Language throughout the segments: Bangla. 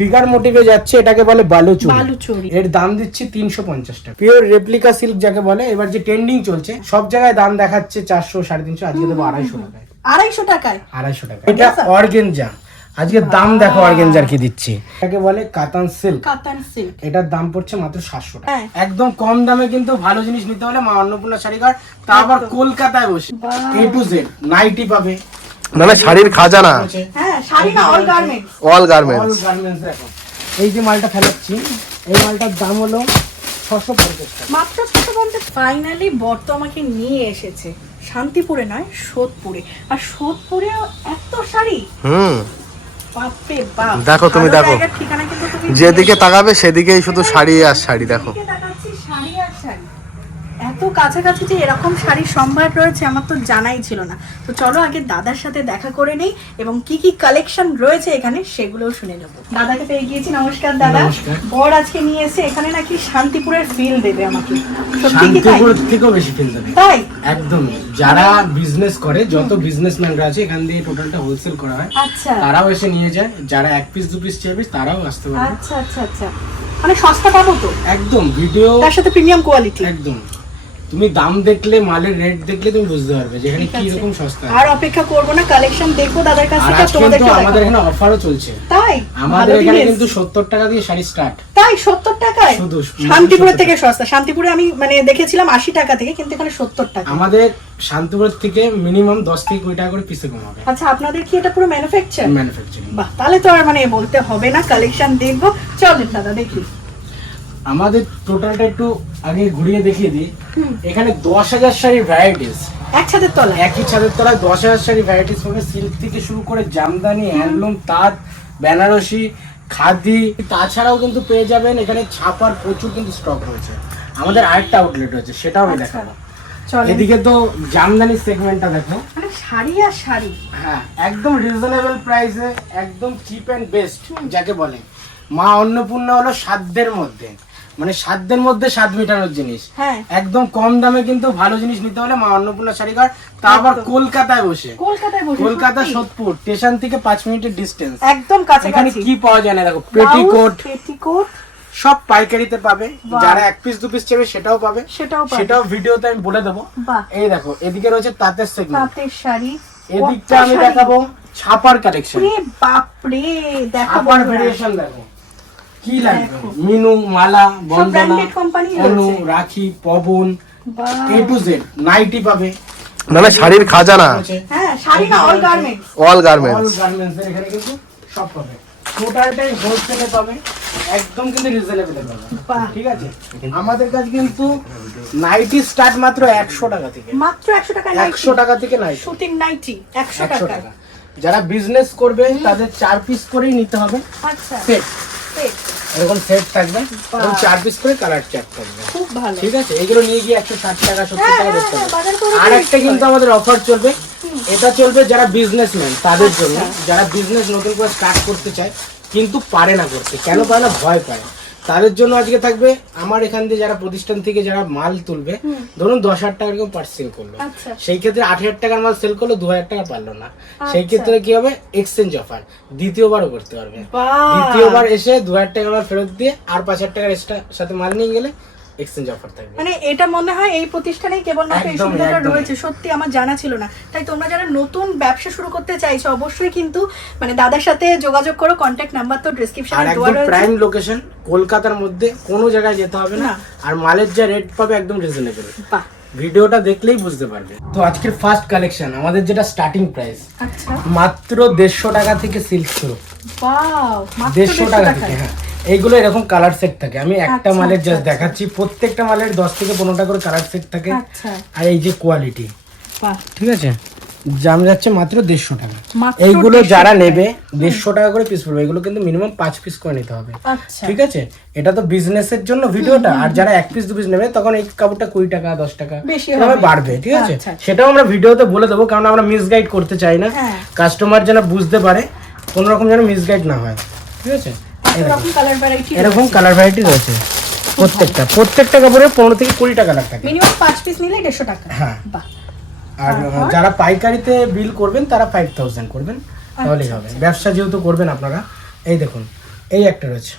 ফিগার মোটিভে যাচ্ছে এটাকে বলে বালুচুরি। বালুচুরি। এর দাম দিচ্ছি তিনশো পঞ্চাশ টাকা। পিওর রেপ্লিকা সিল্ক যাকে বলে এবার যে ট্রেন্ডিং চলছে সব জায়গায় দাম দেখাচ্ছে চারশো সাড়ে তিনশো আজকে দেবো আড়াইশো টাকায়। আড়াইশো টাকায়? আড়াইশো টাকা এটা অর্গেনজা আজকে দাম দেখো অর্গেনজার কি দিচ্ছি। এটাকে বলে কাতান সিল্ক কাতান সিল্ক এটার দাম পড়ছে মাত্র সাতশো টাকা। হ্যাঁ। একদম কম দামে কিন্তু ভালো জিনিস নিতে হলে মা অন্নপূর্ণা শাড়িঘর তা আবার কলকাতায় বসে। এ টু জেড নাইটি পাবে। মানে শাড়ির খাজানা। হ্যাঁ শাড়ি না all garments all all garments দেখো। এই যে মালটা ফেলাচ্ছি এই মালটার দাম হলো ছশো পঞ্চাশ টাকা। মাত্র ছশো পঞ্চাশ ফাইনালি বর্ত আমাকে নিয়ে এসেছে। শান্তিপুরে নয় সোদপুরে। আর সোদপুরেও এত শাড়ি? হুম। দেখো তুমি দেখো। যেদিকে তাকাবে সেদিকেই শুধু শাড়ি আর শাড়ি দেখো যেদিকে তাকাচ্ছি শাড়ি আর শাড়ি এত কাছাকাছি যে এরকম শাড়ির সম্ভার রয়েছে আমার তো জানাই ছিল না। তো চলো আগে দাদার সাথে দেখা করে নেই এবং কি কি কালেকশন রয়েছে এখানে সেগুলোও শুনে নেব। দাদাকে পেয়ে গিয়েছি নমস্কার দাদা। বর আজকে নিয়ে এসে এখানে নাকি শান্তিপুরের ফিল দেবে আমাকে। সত্যি কি তাই। শান্তিপুর থেকেও বেশি ফিল দেবে। তাই? একদম। যারা বিজনেস করে যত বিজনেসম্যানরা আছে এখান দিয়ে টোটালটা হোলসেল করা হয়। আচ্ছা। তারাও এসে নিয়ে যায়। যারা এক পিস দু পিস চেয়ে তারাও আসতে পারে আচ্ছা আচ্ছা আচ্ছা। মানে সস্তা পাবো তো? একদম। ভিডিও তার সাথে প্রিমিয়াম কোয়ালিটি একদম। তুমি দাম দেখলে মালের রেট দেখলে তুমি বুঝতে পারবে যেখানে কি রকম সস্তা। আর অপেক্ষা করব না কালেকশন দেখব দাদার কাছ থেকে তোমাদের কিন্তু আমাদের এখানে অফারও চলছে। তাই? আমাদের এখানে কিন্তু সত্তর টাকা দিয়ে শাড়ি স্টার্ট তাই? সত্তর টাকায়? শুধু শান্তিপুরের 70 থেকে সস্তা। শান্তিপুরে আমি মানে দেখেছিলাম আশি টাকা থেকে কিন্তু এখানে সত্তর টাকা। আমাদের শান্তিপুর থেকে মিনিমাম দশ থেকে কুড়ি টাকা করে পিসে কম হবে আচ্ছা আপনাদের কি এটা পুরো ম্যানুফ্যাকচার ম্যানুফ্যাকচারিং বাহ তাহলে তো আর মানে বলতে হবে না কালেকশন দেখব। চলেন দাদা দেখি। আমাদের টোটালটা একটু আগে ঘুরিয়ে দেখিয়ে দিই। এখানে দশ হাজার শাড়ির ভ্যারাইটিস একসাথে তলায়? একই ছাদের তলায় দশ হাজার শাড়ি ভ্যারাইটিস পাবে সিল্ক থেকে শুরু করে জামদানি হ্যান্ডলুম তাঁত বেনারসি খাদি। তাছাড়াও কিন্তু পেয়ে যাবেন এখানে ছাপার প্রচুর কিন্তু স্টক রয়েছে। আমাদের আরেকটা আউটলেট রয়েছে সেটাও আমি আচ্ছা। দেখাবো। এদিকে তো জামদানি সেগমেন্টটা দেখো। মানে শাড়ি আর শাড়ি। হ্যাঁ একদম রিজনেবল প্রাইসে একদম চিপ অ্যান্ড বেস্ট যাকে বলে। মা অন্নপূর্ণা হলো সাধ্যের মধ্যে। মানে সাধ্যের মধ্যে স্বাদ মেটানোর জিনিস। হ্যাঁ। একদম কম দামে কিন্তু ভালো জিনিস নিতে হলে মা অন্নপূর্ণা শাড়িঘর তা আবার কলকাতায় বসে। কলকাতায় বসে কলকাতা সোদপুর স্টেশন থেকে পাঁচ মিনিটের ডিস্টেন্স একদম এখানে কি পাওয়া যায় না দেখো পেটিকোট পেটিকোট সব পাইকারিতে পাবে। যারা এক পিস দু পিস চাইবে সেটাও পাবে। সেটাও। সেটাও ভিডিওতে আমি বলে দেবো। এই দেখো এদিকে রয়েছে তাঁতের সেগমেন্ট তাঁতের শাড়ি। এদিকটা আমি দেখাবো ছাপার কালেকশন বাপরে দেখো ভেরিয়েশন দেখো। কি লাগবে? Minu Mala Bandana Anu Rakhi Pawan A to Z nighty পাবে। মানে শাড়ির খাজানা। হ্যাঁ শাড়ি না all garments all all garments garments এখানে কিন্তু সব পাবে। টোটালটাই হোলসেলে পাবে একদম কিন্তু রিজনেবল পাবে। ঠিক আছে? আমাদের কাছে কিন্তু নাইটি স্টার্ট মাত্র একশো টাকা থেকে। মাত্র একশো টাকা একশো টাকা থেকে নাইটি শুটিং নাইটি একশো একশো টাকা টাকা। যারা বিজনেস করবে তাদের চার পিস করেই নিতে হবে। আচ্ছা। সেট এরকম সেট থাকবে। এবং চার পিস করে কালার চার্ট থাকবে খুব ভালো। ঠিক আছে? এগুলো নিয়ে গিয়ে একশো ষাট টাকা সত্তর হ্যাঁ, টাকা হ্যাঁ, বেচতে হ্যাঁ, হবে আর একটা কিন্তু আমাদের অফার চলবে। এটা চলবে যারা বিজনেসম্যান তাদের জন্য। আচ্ছা। যারা বিজনেস নতুন করে স্টার্ট করতে চায় কিন্তু পারে না করতে। কেন পারে না? ভয় পায়। তাদের জন্য আজকে থাকবে আমার এখান দিয়ে যারা প্রতিষ্ঠান থেকে যারা মাল তুলবে ধরুন দশ হাজার টাকা কেউ পার্সেল করল। আচ্ছা। সেই ক্ষেত্রে আট হাজার টাকার মাল সেল করল দু হাজার টাকা পারল না। সেই আচ্ছা। ক্ষেত্রে কি হবে? এক্সচেঞ্জ অফার দ্বিতীয়বারও করতে পারবে। দ্বিতীয়বার এসে দু হাজার টাকা মাল ফেরত দিয়ে আর পাঁচ হাজার টাকার এক্সট্রা সাথে মাল নিয়ে গেলে এক্সচেঞ্জ অফার থাকবে। মানে এটা মনে হয় এই প্রতিষ্ঠানেই কেবলমাত্র এই সুবিধাটা রয়েছে। সত্যি আমার জানা ছিল না। তাই তোমরা যারা নতুন ব্যবসা শুরু করতে চাইছো অবশ্যই কিন্তু মানে দাদার সাথে যোগাযোগ করো। কন্ট্যাক্ট নাম্বার তো ডেসক্রিপশনে দেওয়া রয়েছে। প্রাইম লোকেশন কলকাতার মধ্যে কোনো জায়গায় যেতে হবে না। আর মালের যা রেট পাবে একদম রিজনেবল বাহ। ভিডিওটা দেখলেই বুঝতে পারবে। তো আজকের ফার্স্ট কালেকশন আমাদের যেটা স্টার্টিং প্রাইস আচ্ছা। মাত্র দেড়শো টাকা থেকে সিল্ক শুরু। দেড়শো টাকা থেকে হ্যাঁ। এইগুলো এরকম কালার সেট থাকে। আমি একটা আচ্ছা, মালের আচ্ছা, জাস্ট আচ্ছা। দেখাচ্ছি প্রত্যেকটা মালের দশ থেকে পনেরোটা করে কালার সেট থাকে। আচ্ছা। আর এই যে কোয়ালিটি ঠিক আছে? দাম যাচ্ছে মাত্র দেড়শো টাকা। এইগুলো যারা নেবে দেড়শো টাকা করে পিস পড়বে। এগুলো কিন্তু মিনিমাম পাঁচ পিস করে নিতে হবে। আচ্ছা। ঠিক আছে? এটা তো বিজনেসের জন্য ভিডিওটা আর যারা এক পিস দু পিস নেবে তখন এই কাপড়টা কুড়ি টাকা দশ টাকা এভাবে বাড়বে। ঠিক আছে? আচ্ছা। সেটাও আমরা ভিডিওতে বলে দেবো কারণ আমরা মিসগাইড করতে চাই না। হ্যাঁ। কাস্টমার যেন বুঝতে পারে কোনো রকম যেন মিসগাইড না হয়। ঠিক আছে? এরকম কালার ভ্যারাইটি এরকম কালার ভ্যারাইটি রয়েছে। প্রত্যেকটা প্রত্যেকটা কাপড়ে পনেরো থেকে কুড়ি টাকা লাগ থাকে মিনিমাম পাঁচ পিস নিলে দেড়শো টাকা। হ্যাঁ। বাহ। আর যারা পাইকারিতে বিল করবেন তারা ফাইভ থাউজেন্ড করবেন। তাহলেই আচ্ছা, হবে। ব্যবসা যেহেতু করবেন আপনারা এই দেখুন এই একটা রয়েছে।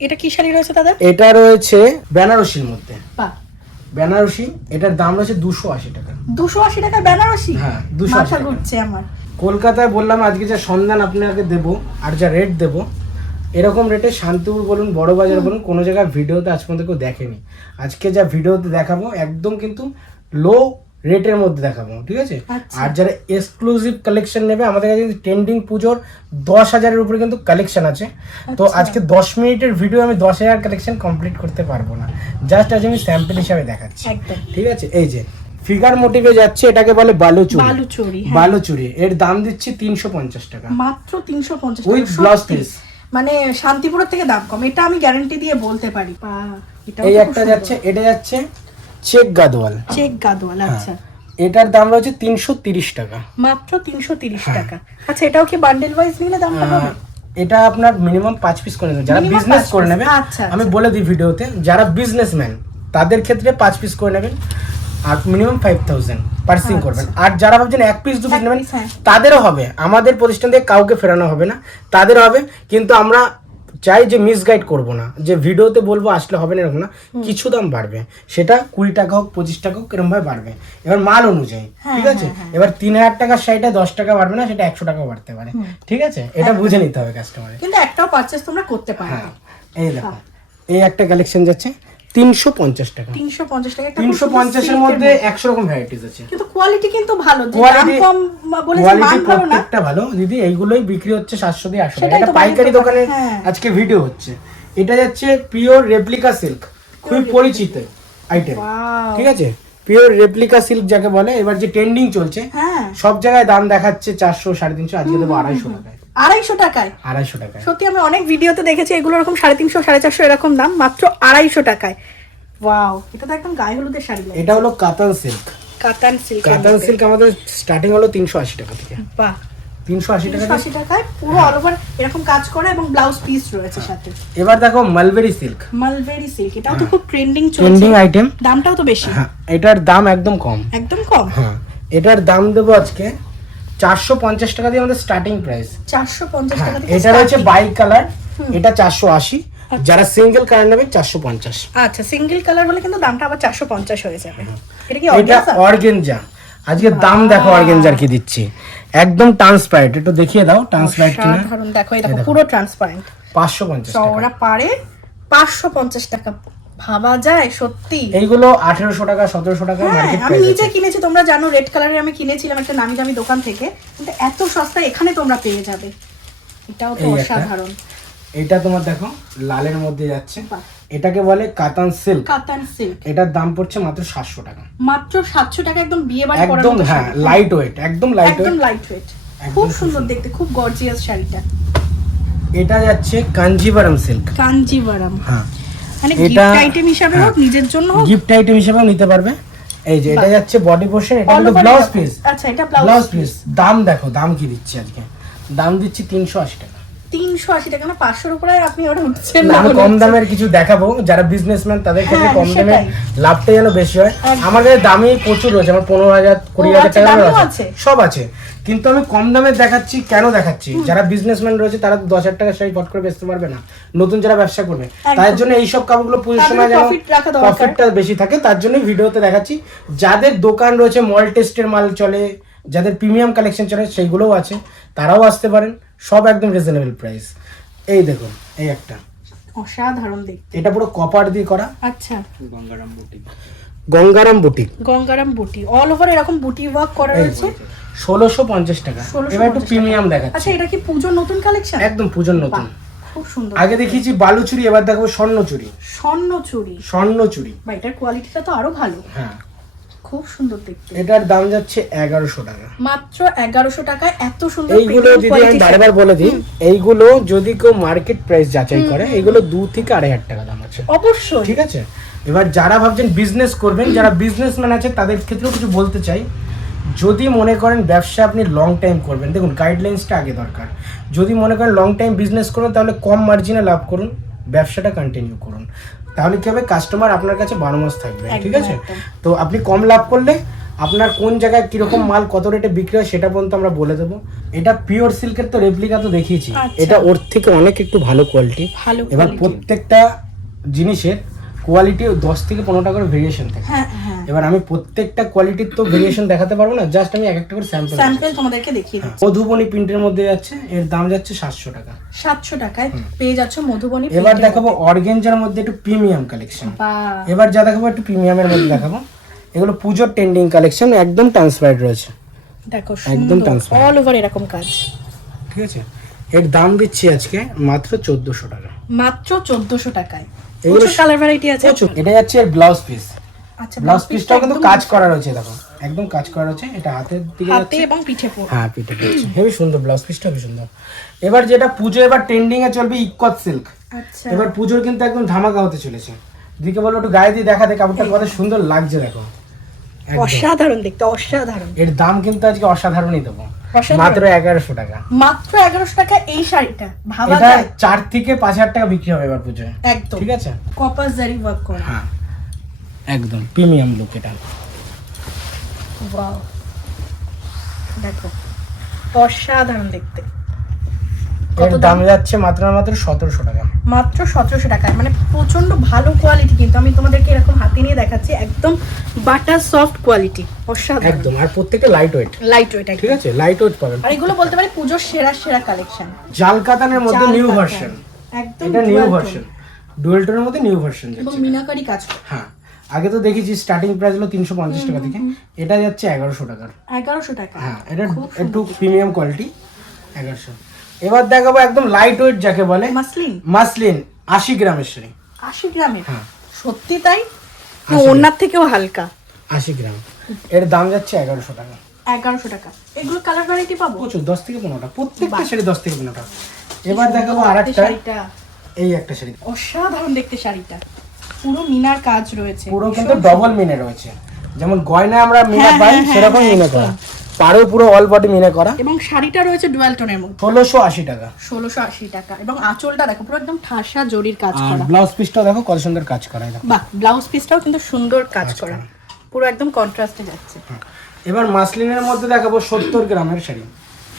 এটা কি শাড়ি রয়েছে দাদা এটা রয়েছে বেনারসির মধ্যে। বেনারসি এটার দাম রয়েছে দুশো আশি টাকা। দুশো আশি টাকা বেনারসি? হ্যাঁ, 280 মাথা টাকা। ঘুরছে আমার। কলকাতায় বললাম আজকে যা সন্ধান আপনাকে দেবো আর যা রেট দেবো এরকম রেটে শান্তিপুর বলুন বড় বাজার বলুন কোনো জায়গায় ভিডিওতে আজ পর্যন্ত কেউ দেখেনি। আজকে যা ভিডিওতে দেখাবো একদম কিন্তু লো রেটের মধ্যে দেখাবো ঠিক আছে? আচ্ছা। আর যারা এক্সক্লুসিভ কালেকশন নেবে আমাদের কাছে ট্রেন্ডিং পুজোর দশ হাজারের উপরে কিন্তু কালেকশন আছে। তো আচ্ছা। আজকে দশ মিনিটের ভিডিও আমি দশ হাজার কালেকশন কমপ্লিট করতে পারব না। জাস্ট আজ আমি স্যাম্পল হিসাবে দেখাচ্ছি। ঠিক আছে? এই যে ফিগার মোটিভে যাচ্ছে এটাকে বলে বালুচুরি। বালুচুরি হ্যাঁ। বালুচুরি এর দাম দিচ্ছি তিনশো পঞ্চাশ টাকা। মাত্র তিনশো পঞ্চাশ With blouse piece। মানে শান্তিপুরের থেকে দাম কম এটা আমি গ্যারান্টি দিয়ে বলতে পারি। এই একটা যাচ্ছে এটা যাচ্ছে চেক গাদোয়াল চেক গাদোয়াল হ্যাঁ। আচ্ছা। এটার দাম রয়েছে তিনশো তিরিশ টাকা। মাত্র তিনশো তিরিশ হ্যাঁ। টাকা। আচ্ছা এটাও কি বান্ডেল ওয়াইজ নিলে দামটা হবে? এটা আপনার মিনিমাম পাঁচ পিস করে নেবে। যারা বিজনেস করে নেবে আচ্ছা, আমি আচ্ছা। বলে দিই ভিডিওতে যারা বিজনেসম্যান তাদের ক্ষেত্রে পাঁচ পিস করে নেবেন আর মিনিমাম ফাইভ থাউজেন্ড পার্সিং আচ্ছা। করবেন। আর যারা ভাবছেন এক পিস দু পিস নেবেন হ্যাঁ। তাদেরও হবে। আমাদের প্রতিষ্ঠান থেকে কাউকে ফেরানো হবে না। তাদের হবে। কিন্তু আমরা চাই যে মিসগাইড করব না। যে ভিডিওতে বলব আসলে হবে না এরকম না। কিছু দাম বাড়বে। সেটা কুড়ি টাকা হোক পঁচিশ টাকা হোক এরকম ভাবে বাড়বে। এবার মাল অনুযায়ী হ্যাঁ, ঠিক আছে? এবার তিন হাজার টাকার শাড়িটা দশ টাকা বাড়বে না সেটা একশো টাকা বাড়তে পারে। ঠিক আছে? এটা বুঝে নিতে হবে কাস্টমারের কিন্তু একটাও পারচেস তোমরা করতে পারো। হ্যাঁ। এই দেখো। এই একটা কালেকশন যাচ্ছে। তিনশো পঞ্চাশ টাকা। তিনশো পঞ্চাশ টাকা তিনশো পঞ্চাশের মধ্যে একশো রকম ভ্যারাইটিস আছে। কিন্তু কোয়ালিটি কিন্তু ভালো কোয়ালিটি কম বলে কোয়ালিটি প্রত্যেকটা ভালো। দিদি এইগুলোই বিক্রি হচ্ছে সাতশো দিয়ে আটশো এটা পাইকারি দোকানে দোকানে, হ্যাঁ। আজকে ভিডিও হচ্ছে। এটা যাচ্ছে পিওর রেপ্লিকা সিল্ক খুবই পরিচিত আইটেম ঠিক আছে? পিওর রেপ্লিকা সিল্ক যাকে বলে এবার যে ট্রেন্ডিং চলছে হ্যাঁ। সব জায়গায় দাম দেখাচ্ছে চারশো সাড়ে তিনশো আজকে দেবো আড়াইশো টাকায়। আড়াইশো টাকায়। আড়াইশো টাকায়। সত্যি আমি অনেক ভিডিওতে দেখেছি এগুলো এরকম সাড়ে তিনশো সাড়ে চারশো এরকম দাম মাত্র আড়াইশো টাকায়। ওয়াও এটা তো একদম গায়ে হলুদের শাড়ি এটা হলো কাতান সিল্ক। কাতান সিল্ক কাতান সিল্ক আমাদের স্টার্টিং হলো তিনশো আশি টাকা থেকে। বাহ। তিনশো আশি টাকা আশি টাকায় পুরো অল ওভার এরকম কাজ করে এবং ব্লাউজ পিস রয়েছে সাথে। এবার দেখো মালবেরি সিল্ক মালবেরি সিল্ক এটাও তো খুব ট্রেন্ডিং চলছে। ট্রেন্ডিং আইটেম দামটাও তো বেশি। হ্যাঁ এটার দাম একদম কম। একদম কম? হ্যাঁ এটার দাম দেবো আজকে চারশো পঞ্চাশ টাকা দিয়ে আমাদের স্টার্টিং প্রাইস চারশো পঞ্চাশ হ্যাঁ টাকা এটা রয়েছে। বাই কালার এটা চারশো আশি। যারা সিঙ্গেল কালার নেবে চারশো পঞ্চাশ। আচ্ছা সিঙ্গেল কালার হলে কিন্তু দামটা আবার চারশো পঞ্চাশ হয়ে যাবে। এটা কি অর্গেনজা আজকে দাম দেখো অর্গেনজার কি দিচ্ছি। একদম ট্রান্সপারেন্ট একটু দেখিয়ে দাও ট্রান্সপারেন্ট কিনা। দেখো দেখো। পুরো ট্রান্সপারেন্ট পাঁচশো পঞ্চাশ চওড়া পারে পাঁচশো পঞ্চাশ টাকা ভাবা যায় সত্যি। এইগুলো আঠেরোশো টাকা সতেরোশো টাকা হ্যাঁ মার্কেট আমি নিজে কিনেছি তোমরা জানো রেড কালারের আমি কিনেছিলাম একটা নামি দামি দোকান থেকে। কিন্তু এত সস্তা এখানে তোমরা পেয়ে যাবে। এটাও তো অসাধারণ। এটা তোমার দেখো লালের মধ্যে যাচ্ছে। এটাকে বলে কাতান সিল্ক। কাতান সিল্ক। এটার দাম পড়ছে মাত্র সাতশো টাকা। মাত্র সাতশো টাকা একদম বিয়ে বাড়ি পরার একদম হ্যাঁ লাইট ওয়েট একদম লাইট একদম লাইট ওয়েট খুব সুন্দর দেখতে খুব গর্জিয়াস শাড়িটা। এটা যাচ্ছে কাঞ্জিভারাম সিল্ক। কাঞ্জিভারাম হ্যাঁ। মানে গিফট আইটেম হিসাবে হোক হ্যাঁ। নিজের জন্য হোক। গিফট আইটেম হিসেবেও নিতে পারবে। এই যে এটা যাচ্ছে বডি পোর্শন এটা হলো ব্লাউজ পিস আচ্ছা এটা ব্লাউজ ব্লাউজ পিস দাম দেখো দাম কি দিচ্ছি আজকে? দাম দিচ্ছি তিনশো আশি টাকা। তিনশো আশি টাকা না পাঁচশোর উপরে আপনি ওটা উঠছেন না, আমি কম দামের কিছু দেখাবো। যারা বিজনেসম্যান তাদের ক্ষেত্রে হ্যাঁ, কম দামে লাভটা যেন বেশি হয়। একদম। আমাদের দামই প্রচুর রয়েছে আমার পনেরো হাজার কুড়ি হাজার টাকা আছে? সব আছে। কিন্তু আমি কম দামে দেখাচ্ছি কেন দেখাচ্ছি? যারা বিজনেসম্যান রয়েছে তারা তো দশ হাজার টাকা শাড়ি পট করে বেচতে পারবে না। নতুন যারা ব্যবসা করবে তার জন্য এইসব কাপড়গুলো পুজোর সময় যেন প্রফিটটা বেশি থাকে তার জন্য ভিডিওতে দেখাচ্ছি। যাদের দোকান রয়েছে মল টেস্টের মাল চলে যাদের প্রিমিয়াম কালেকশন চলে সেইগুলোও আছে। তারাও আসতে পারেন। সব একদম রিজনেবল প্রাইস এই দেখুন এই একটা। অসাধারণ দেখতে। এটা পুরো কপার দিয়ে করা। আচ্ছা। গঙ্গারাম বুটি। গঙ্গারাম বুটি। গঙ্গারাম বুটি। অল ওভার এরকম বুটি ওয়ার্ক করা রয়েছে? ষোলোশো পঞ্চাশ টাকা। 1650 এবার একটু প্রিমিয়াম দেখাচ্ছে। আচ্ছা এটা কি পুজোর নতুন কালেকশন একদম পুজোর নতুন। খুব সুন্দর। আগে দেখিয়েছি বালুচুরি এবার দেখব স্বর্ণচুরি। স্বর্ণ চুড়ি স্বর্ণচুরি। বা এটার কোয়ালিটিটা তো আরও ভালো। হ্যাঁ। খুব সুন্দর দেখতে। এটার দাম যাচ্ছে এগারোশো টাকা। মাত্র এগারোশো টাকায় এত সুন্দর এইগুলো যদি আমি বারবার বলে দিই এইগুলো যদি কেউ মার্কেট প্রাইস যাচাই করে এইগুলো দু থেকে আড়াই হাজার টাকা দাম আছে। অবশ্যই। ঠিক আছে? এবার যারা ভাবছেন বিজনেস করবেন যারা বিজনেসম্যান আছে তাদের ক্ষেত্রেও কিছু বলতে চাই। যদি মনে করেন ব্যবসা আপনি লং টাইম করবেন দেখুন গাইডলাইন্সটা আগে দরকার। যদি মনে করেন লং টাইম বিজনেস করুন তাহলে কম মার্জিনে লাভ করুন ব্যবসাটা কন্টিনিউ করুন। তাহলে কি হবে? কাস্টমার আপনার কাছে বারো মাস থাকবে ঠিক আছে? তো আপনি কম লাভ করলে আপনার কোন জায়গায় কীরকম মাল কত রেটে বিক্রি হয় সেটা পর্যন্ত আমরা বলে দেবো। এটা পিওর সিল্কের তো রেপ্লিকা তো দেখিয়েছি। আচ্ছা। এটা ওর থেকে অনেক একটু ভালো কোয়ালিটি ভালো এবার প্রত্যেকটা জিনিসের কোয়ালিটি দশ থেকে পনেরোটা করে ভেরিয়েশন থাকে। হ্যাঁ হ্যাঁ। এবার আমি প্রত্যেকটা কোয়ালিটির তো ভেরিয়েশন দেখাতে পারব না জাস্ট আমি এক একটা করে স্যাম্পল স্যাম্পল তোমাদেরকে দেখিয়ে দিচ্ছি। মধুবনী প্রিন্টের মধ্যে যাচ্ছে এর দাম যাচ্ছে সাতশো টাকা। সাতশো টাকায় পেয়ে যাচ্ছ মধুবনী এবার দেখাবো অর্গেঞ্জার মধ্যে একটু প্রিমিয়াম কালেকশন এবার যা দেখাবো একটু প্রিমিয়ামের মধ্যে দেখাবো। এগুলো পুজোর ট্রেন্ডিং কালেকশন একদম ট্রান্সপারেন্ট রয়েছে। দেখো একদম সুন্দর অল ওভার এরকম কাজ। ঠিক আছে? এর দাম দিচ্ছি আজকে মাত্র চোদ্দশো টাকা। মাত্র চোদ্দশো টাকায়। এগুলো কালার ভ্যারাইটি আছে। এটা যাচ্ছে এর ব্লাউজ পিস আচ্ছা ব্লাউজ পিসটাও কিন্তু কাজ করা রয়েছে দেখো। একদম কাজ করা রয়েছে। এটা হাতের দিকে হাতে এবং পিঠে পড়ে হ্যাঁ পিঠে পড়ছে হেবি সুন্দর ব্লাউজ পিসটা সুন্দর। এবার যেটা পুজো এবার ট্রেন্ডিং এ চলবে ইকত সিল্ক আচ্ছা। এবার পুজোর কিন্তু একদম ধামাকা হতে চলেছে। দিকে বলো একটু গায়ে দিয়ে দেখা দে কাপড়টা কত সুন্দর লাগছে দেখো। অসাধারণ দেখতে অসাধারণ। এর দাম কিন্তু আজকে অসাধারণই দেবো। মাত্র এগারোশো টাকা। মাত্র এগারোশো টাকা এই শাড়িটা ভাবা যায়? চার থেকে পাঁচ হাজার টাকা বিক্রি হবে এবার পুজোয়। একদম। ঠিক আছে? কপার জারি ওয়ার্ক করা। হ্যাঁ। একদম প্রিমিয়াম লুক এটা। ওয়াও দেখো অসাধারণ দেখতে। এর দাম যাচ্ছে মাত্র মাত্র সতেরোশো টাকা। মাত্র সতেরোশো টাকায় মানে প্রচণ্ড ভালো কোয়ালিটি কিন্তু আমি তোমাদেরকে এরকম হাতে নিয়ে দেখাচ্ছি একদম বাটার সফট কোয়ালিটি অসাধারণ। একদম আর প্রত্যেকটা লাইট ওয়েট লাইট ওয়েট ঠিক আছে লাইট ওয়েট পাবেন। আর এগুলো বলতে পারি পুজোর সেরা সেরা কালেকশন জাল কাতানের মধ্যে নিউ ভার্সন একদম এটা নিউ ভার্সন ডুয়েল টোনের মধ্যে নিউ ভার্সন এবং মিনাকারি কাজ হ্যাঁ আগে তো দেখেছি স্টার্টিং প্রাইস হলো তিনশো পঞ্চাশ টাকা থেকে। এটা যাচ্ছে এগারোশো টাকার এগারোশো টাকা। হ্যাঁ এটা একটু প্রিমিয়াম কোয়ালিটি এগারোশো। এবার দেখাবো একদম লাইট ওয়েট যাকে বলে মাসলিন। মাসলিন আশি গ্রামের শাড়ি। আশি গ্রামের? হ্যাঁ। সত্যি তাই? ওনার থেকেও হালকা। আশি গ্রাম। এর দাম যাচ্ছে এগারোশো টাকা। এগারোশো টাকা। এগুলো কালার ভ্যারাইটি পাবো? প্রচুর দশ থেকে পনেরোটা। প্রত্যেকটা শাড়ি দশ থেকে পনেরোটা। এবার দেখাবো আর একটা শাড়িটা। এই একটা শাড়ি। অসাধারণ দেখতে শাড়িটা। পুরো মিনার কাজ রয়েছে। পুরো কিন্তু ডবল মিনে রয়েছে। যেমন গয়না আমরা মিনে হ্যাঁ, পাই হ্যাঁ, সেরকম মিনে করা পাড়েও পুরো অল বডি মিনে করা। এবং শাড়িটা রয়েছে ডুয়াল টোনের মধ্যে। ষোলোশো আশি টাকা। ষোলোশো আশি টাকা। এবং আঁচলটা দেখো পুরো একদম ঠাসা জরির কাজ আর করা। ব্লাউজ পিসটাও দেখো কত সুন্দর কাজ করা দেখো। বাহ ব্লাউজ পিসটাও কিন্তু সুন্দর কাজ করা। পুরো একদম কন্ট্রাস্টে যাচ্ছে। হ্যাঁ। এবার মাসলিনের মধ্যে দেখাবো সত্তর গ্রামের শাড়ি।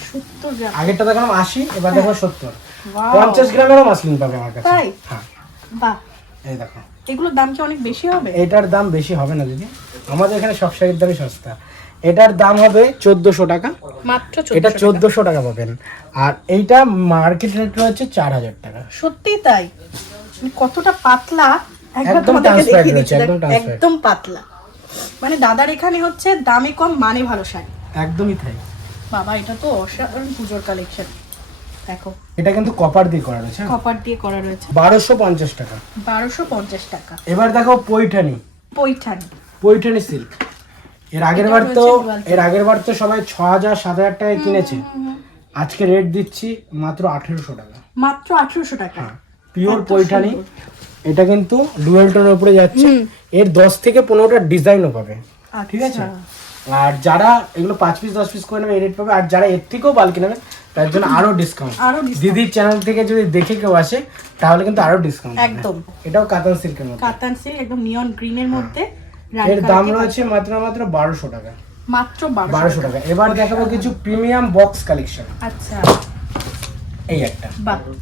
সত্তর গ্রাম। আগেরটা দেখালাম আশি এবার দেখো সত্তর। Wow. পঞ্চাশ গ্রামেরও মাসলিন পাবে আমার কাছে। তাই? হ্যাঁ। বাহ। এই দেখো। এগুলোর দাম কি অনেক বেশি হবে? এটার দাম বেশি হবে না দিদি। আমাদের এখানে সব শাড়ির দামই সস্তা। এটার দাম হবে চোদ্দশো টাকা। মাত্র এটা 1400 টাকা। চোদ্দশো টাকা পাবেন। আর এইটা মার্কেট রেট রয়েছে চার হাজার টাকা। সত্যি তাই? কতটা পাতলা? একদম একদম একদম পাতলা। মানে দাদার এখানে হচ্ছে দামে কম মানে ভালো শাড়ি। একদমই তাই। বাবা এটা তো অসাধারণ পুজোর কালেকশন। দেখো। এটা কিন্তু কপার দিয়ে করা রয়েছে কপার দিয়ে করা রয়েছে। বারোশো পঞ্চাশ টাকা। বারোশো পঞ্চাশ টাকা। এবার দেখো পৈঠানি। পৈঠানি। পৈঠানি সিল্ক। এর আগের বার তো এর আগের বার তো সবাই ছ হাজার সাত হাজার টাকায় কিনেছে আজকে রেট দিচ্ছি মাত্র আঠেরোশো টাকা। মাত্র আঠেরোশো টাকা। পিওর এত পৈঠানি। এটা কিন্তু ডুয়েল টোনের উপরে যাচ্ছে। এর দশ থেকে পনেরোটা ডিজাইনও পাবে। ঠিক আছে? আচ্ছা। আর যারা এগুলো পাঁচ পিস দশ পিস করে নেবে এই রেট পাবে। আর যারা এর থেকেও বালকি নেবে তার জন্য আরও ডিসকাউন্ট দিদির চ্যানেল থেকে যদি দেখে কেউ আসে তাহলে কিন্তু আরও ডিসকাউন্ট একদম। এটাও কাতান সিল্কের মধ্যে। কাতান সিল্ক একদম নিয়ন গ্রিনের মধ্যে। এর দাম রয়েছে মাত্র মাত্র বারোশো টাকা। মাত্র বারোশো টাকা। এবার দেখাবো কিছু প্রিমিয়াম বক্স কালেকশন। আচ্ছা। এই একটা।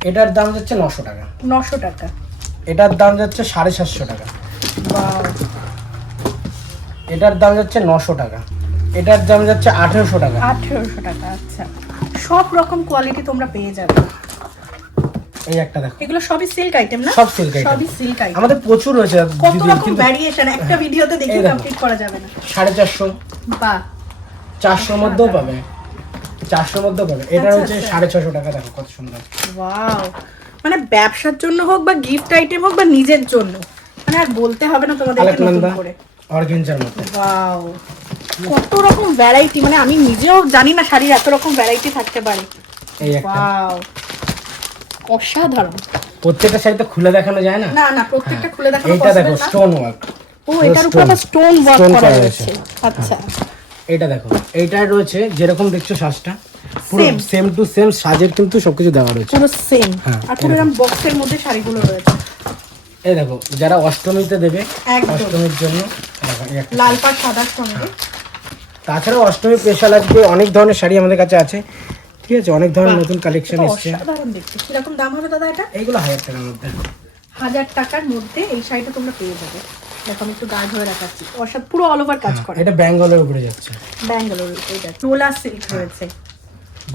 এটার দাম যাচ্ছে নশো টাকা। নশো টাকা। এটার দাম যাচ্ছে সাড়ে সাতশো টাকা। এটার দাম যাচ্ছে নশো টাকা। এটার দাম যাচ্ছে আঠেরোশো টাকা। আঠেরোশো টাকা আচ্ছা। সব রকম কোয়ালিটি তোমরা পেয়ে যাবে। এই একটা দেখো। এগুলো সবই সিল্ক আইটেম না? সব silk item। সবই সিল্ক আইটেম আমাদের প্রচুর রয়েছে। কত রকম ভ্যারিয়েশন একটা ভিডিওতে দেখে কমপ্লিট করা যাবে না। সাড়ে চারশো। বাহ। চারশোর মধ্যেও পাবে। চারশোর মধ্যেও পাবে। এটা আচ্ছা, হচ্ছে আচ্ছা। সাড়ে ছশো টাকা দেখো কত সুন্দর। ওয়াও মানে ব্যবসার জন্য হোক বা গিফট আইটেম হোক বা নিজের জন্য। মানে আর বলতে হবে না তোমাদেরকে নতুন করে। মধ্যে ওয়াও কত রকম ভ্যারাইটি মানে আমি নিজেও জানি না শাড়ির এত রকম ভ্যারাইটি থাকতে পারে। এই একটা। ওয়াও অসাধারণ। প্রত্যেকটা শাড়ি তো খুলে দেখানো যায় না? না না প্রত্যেকটা খুলে দেখানো এইটা দেখো স্টোন ওয়ার্ক ও এটার উপর আবার স্টোন ওয়ার্ক করা রয়েছে। আচ্ছা। এইটা দেখো এইটা রয়েছে যেরকম দেখছ সাজটা পুরো সেম টু সেম সাজের কিন্তু সবকিছু দেওয়া রয়েছে। পুরো সেম হ্যাঁ, আর পুরো এরকম বক্সের মধ্যে শাড়িগুলো রয়েছে। এই দেখো যারা অষ্টমীতে দেবে। অষ্টমীর জন্য একটা লাল পাড় সাদার সঙ্গে। তাছাড়াও অষ্টমী স্পেশাল আজকে অনেক ধরনের শাড়ি আমাদের কাছে আছে। ঠিক আছে অনেক ধরনের নতুন কালেকশন এসছে। অসাধারণ দেখতে। কীরকম দাম হবে দাদা এটা? এইগুলো হাজার টাকার মধ্যে। হাজার টাকার মধ্যে এই শাড়িটা তোমরা পেয়ে যাবে। দেখো আমি একটু গা ধরে রাখাচ্ছি অসাধ পুরো অল ওভার কাজ করে। এটা বেঙ্গলের উপরে যাচ্ছে। ব্যাঙ্গালোর এটা ডোলা সিল্ক রয়েছে।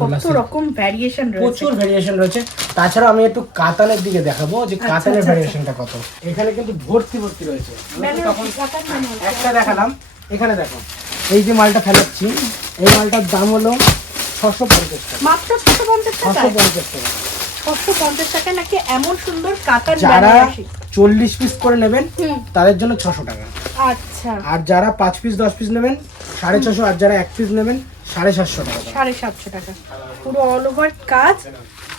কত রকম ভ্যারিয়েশন রয়েছে। প্রচুর ভেরিয়েশন রয়েছে। তাছাড়া আমি একটু কাতানের দিকে দেখাবো যে আচ্ছা, কাতানের আচ্ছা, কত। এখানে কিন্তু ভর্তি ভর্তি রয়েছে। তখন একটা দেখালাম। এখানে দেখো এই যে মালটা ফেলাচ্ছি এই মালটার দাম হলো ছশো পঞ্চাশ টাকা। মাত্র ছশো পঞ্চাশ ছশো পঞ্চাশ টাকা। ছশো পঞ্চাশ টাকা নাকি এমন সুন্দর কাতান যারা চল্লিশ পিস করে নেবেন তাদের জন্য ছশো টাকা। আচ্ছা। আর যারা পাঁচ পিস দশ পিস নেবেন সাড়ে ছশো আর যারা এক পিস নেবেন সাড়ে সাতশো টাকা। সাড়ে সাতশো টাকা। পুরো অল ওভার কাজ।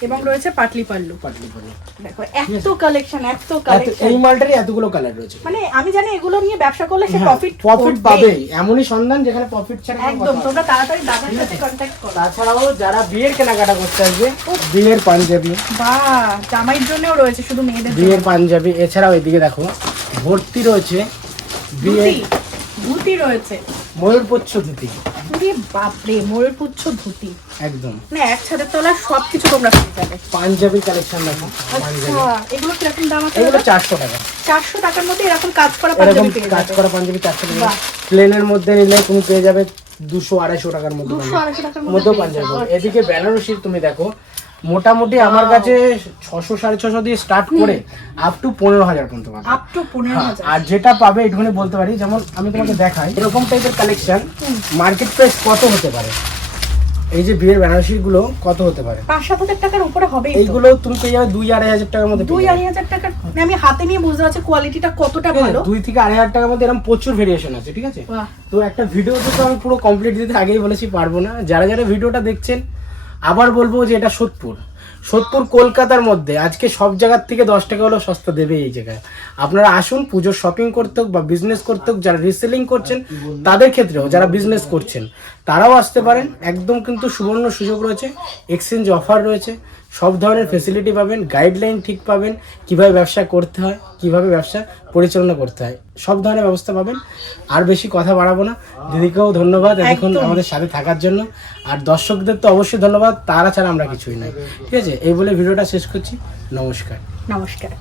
এবং রয়েছে পাটলি পাল্লু পাটলি পাটলি। দেখো এত কালেকশন এত কালেকশন এই মালটারই এতগুলো কালার রয়েছে। মানে আমি জানি এগুলো নিয়ে ব্যবসা করলে সে প্রফিট প্রফিট পাবে এমনই সন্ধান যেখানে প্রফিট ছাড়া একদম তোমরা তাড়াতাড়ি দাদার সাথে কন্ট্যাক্ট করো। তাছাড়াও যারা বিয়ের কেনাকাটা করতে আসবে বিয়ের পাঞ্জাবি। বা জামাইয়ের জন্যও রয়েছে শুধু মেয়েদের জন্য। বিয়ের পাঞ্জাবি। এছাড়াও এদিকে দেখো ভর্তি রয়েছে বিয়ের ধুতি রয়েছে। ময়ূরপুচ্ছ ধুতি বাপরে ময়ূরপুচ্ছ ধুতি একদম। মানে এক ছাদের তলায় সবকিছু তোমরা পেয়ে যাবে। পাঞ্জাবি কালেকশন দেখো পাঞ্জাবি। আচ্ছা এগুলো কীরকম দাম আছে এগুলো চারশো টাকা। চারশো টাকার মধ্যে এরকম কাজ করা পাঞ্জাবি পেয়ে কাজ করা পাঞ্জাবি চারশো টাকা। প্লেনের মধ্যে নিলে তুমি পেয়ে যাবে দুশো আড়াইশো টাকার মধ্যে মধ্যে পাঞ্জাবি এদিকে বেনারসির তুমি দেখো মোটামুটি আমার কাছে ছশো সাড়ে ছশো দিয়ে স্টার্ট করে আপ টু পনেরো হাজার পর্যন্ত পাবে। আপ টু পনেরো হ্যাঁ, আর যেটা পাবে এটুকুনি বলতে পারি যেমন আমি তোমাকে দেখাই এরকম টাইপের কালেকশন মার্কেট প্রাইস কত হতে পারে? এই যে বিয়ের বেনারসি গুলো কত হতে পারে? পাঁচ সাত হাজার টাকার উপরে হবে এইগুলো তুমি পেয়ে যাবে দুই আড়াই হাজার টাকার মধ্যে দুই আড়াই হাজার টাকার মানে আমি হাতে নিয়ে বুঝতে পারছি কোয়ালিটিটা কতটা? ভালো। দুই থেকে আড়াই হাজার টাকার মধ্যে এরকম প্রচুর ভেরিয়েশন আছে ঠিক আছে? তো একটা ভিডিওতে তো আমি পুরো কমপ্লিট দিতে আগেই বলেছি পারব না। যারা যারা ভিডিওটা দেখছেন আবার বলব যে এটা সোদপুর। সোদপুর, কলকাতার মধ্যে। আজকে সব জায়গার থেকে দশ টাকা হলেও সস্তা দেবে এই জায়গায়। আপনারা আসুন পুজোর শপিং করতে হোক বা বিজনেস করতে হোক, যারা রিসেলিং করছেন, তাদের ক্ষেত্রেও, যারা বিজনেস করছেন, তারাও আসতে পারেন। একদম কিন্তু সুবর্ণ সুযোগ রয়েছে। এক্সচেঞ্জ অফার রয়েছে। সব ধরনের ফেসিলিটি পাবেন গাইডলাইন ঠিক পাবেন কীভাবে ব্যবসা করতে হয় কীভাবে ব্যবসা পরিচালনা করতে হয়। সব ধরনের ব্যবস্থা পাবেন। আর বেশি কথা বাড়াবো না। দিদিকেও ধন্যবাদ এখন আমাদের সাথে থাকার জন্য। আর দর্শকদের তো অবশ্যই ধন্যবাদ তারা ছাড়া আমরা কিছুই নাই। ঠিক আছে? এই বলে ভিডিওটা শেষ করছি। নমস্কার। নমস্কার।